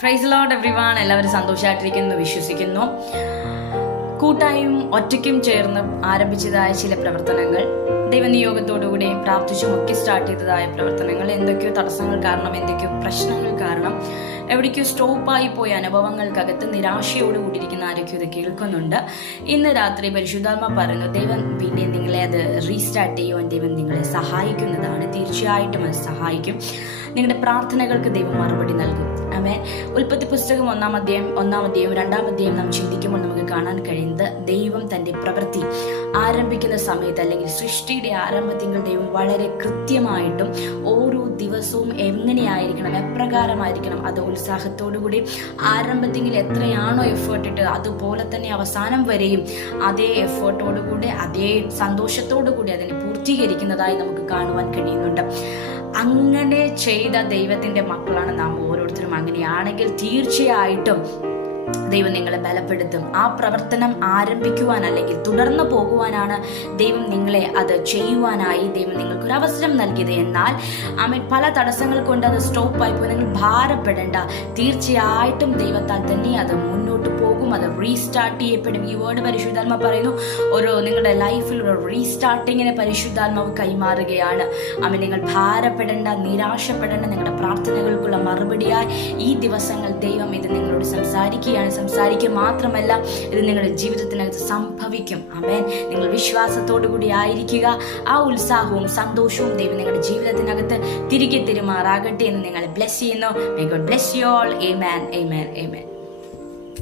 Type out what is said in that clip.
Praise Lord everyone. എല്ലാവരും സന്തോഷമായിട്ടിരിക്കുന്നു വിശ്വസിക്കുന്നു. കൂട്ടായും ഒറ്റയ്ക്കും ചേർന്ന് ആരംഭിച്ചതായ ചില പ്രവർത്തനങ്ങൾ, ദൈവനിയോഗത്തോടുകൂടിയും പ്രാർത്ഥിച്ചും ഒക്കെ സ്റ്റാർട്ട് ചെയ്തതായ പ്രവർത്തനങ്ങൾ എന്തൊക്കെയോ തടസ്സങ്ങൾ കാരണം, എന്തൊക്കെയോ പ്രശ്നങ്ങൾ കാരണം, എവിടേക്കോ സ്റ്റോപ്പായി പോയ അനുഭവങ്ങൾക്കകത്ത് നിരാശയോടുകൂടിയിരിക്കുന്ന ആരൊക്കെയോ ഇത് കേൾക്കുന്നുണ്ട്. ഇന്ന് രാത്രി പരിശുദ്ധാത്മ പറയുന്നു, ദൈവം പിന്നെ നിങ്ങളെ അത് റീസ്റ്റാർട്ട് ചെയ്യുവാൻ ദൈവം നിങ്ങളെ സഹായിക്കുന്നതാണ്. തീർച്ചയായിട്ടും അത് സഹായിക്കും. നിങ്ങളുടെ പ്രാർത്ഥനകൾക്ക് ദൈവം മറുപടി നൽകും. ആമേൻ. ഉൽപ്പത്തി പുസ്തകം 1-ാം അധ്യായം 2-ാം അധ്യായം നാം ചിന്തിക്കുമ്പോൾ നമുക്ക് കാണാൻ കഴിയുന്നത്, ദൈവം തന്റെ പ്രവൃത്തി ആരംഭിക്കുന്ന സമയത്ത്, അല്ലെങ്കിൽ സൃഷ്ടിയുടെ ആരംഭത്തിൽ ദൈവം വളരെ കൃത്യമായിട്ടും ഓരോ ദിവസവും എങ്ങനെയായിരിക്കണം, എപ്രകാരമായിരിക്കണം, അത് ഉത്സാഹത്തോടുകൂടി ആരംഭത്തിൽ എത്രയാണോ എഫേർട്ട് ഇട്ട് അതുപോലെ തന്നെ അവസാനം വരെയും അതേ എഫേർട്ടോടുകൂടി അതേ സന്തോഷത്തോടുകൂടി അതിനെ പൂർത്തീകരിക്കുന്നതായി നമുക്ക് കാണുവാൻ കഴിയുന്നുണ്ട്. അങ്ങനെ ചെയ്ത ദൈവത്തിന്റെ മക്കളാണ് നാം ഓരോരുത്തരും. അങ്ങനെയാണെങ്കിൽ തീർച്ചയായിട്ടും ദൈവം നിങ്ങളെ ബലപ്പെടുത്തും. ആ പ്രവർത്തനം ആരംഭിക്കുവാൻ അല്ലെങ്കിൽ തുടർന്ന് പോകുവാനാണ് ദൈവം നിങ്ങളെ അത് ചെയ്യുവാനായി ദൈവം നിങ്ങൾക്കൊരു അവസരം നൽകിയത്. എന്നാൽ പല തടസ്സങ്ങൾ കൊണ്ട് അത് സ്റ്റോപ്പായി പോയി നിങ്ങൾ ഭാരപ്പെടേണ്ട. തീർച്ചയായിട്ടും ദൈവത്താൽ തന്നെ അത് മുന്നോട്ട് പോകും. അത് റീസ്റ്റാർട്ട് ചെയ്യപ്പെടും. ഈ വേർഡ് പരിശുദ്ധാത്മ പറയുന്നു, നിങ്ങളുടെ ലൈഫിൽ ഒരു റീസ്റ്റാർട്ടിങ്ങിനെ പരിശുദ്ധാത്മാവ് കൈമാറുകയാണ്. നിങ്ങൾ ഭാരപ്പെടേണ്ട, നിരാശപ്പെടേണ്ട. നിങ്ങളുടെ പ്രാർത്ഥനകൾക്കുള്ള മറുപടിയായി ഈ ദിവസങ്ങൾ ദൈവം ഇത് നിങ്ങളോട് സംസാരിക്കുക മാത്രമല്ല, ഇത് നിങ്ങളുടെ ജീവിതത്തിനകത്ത് സംഭവിക്കും. ആമേൻ. നിങ്ങൾ വിശ്വാസത്തോടു കൂടി ആയിരിക്കുക. ആ ഉത്സാഹവും സന്തോഷവും ദൈവം നിങ്ങളുടെ ജീവിതത്തിനകത്ത് തിരികെ തരുമാറാകട്ടെ എന്ന് നിങ്ങളെ ബ്ലെസ് ചെയ്യുന്നു. May God bless you all. Amen. Amen. Amen.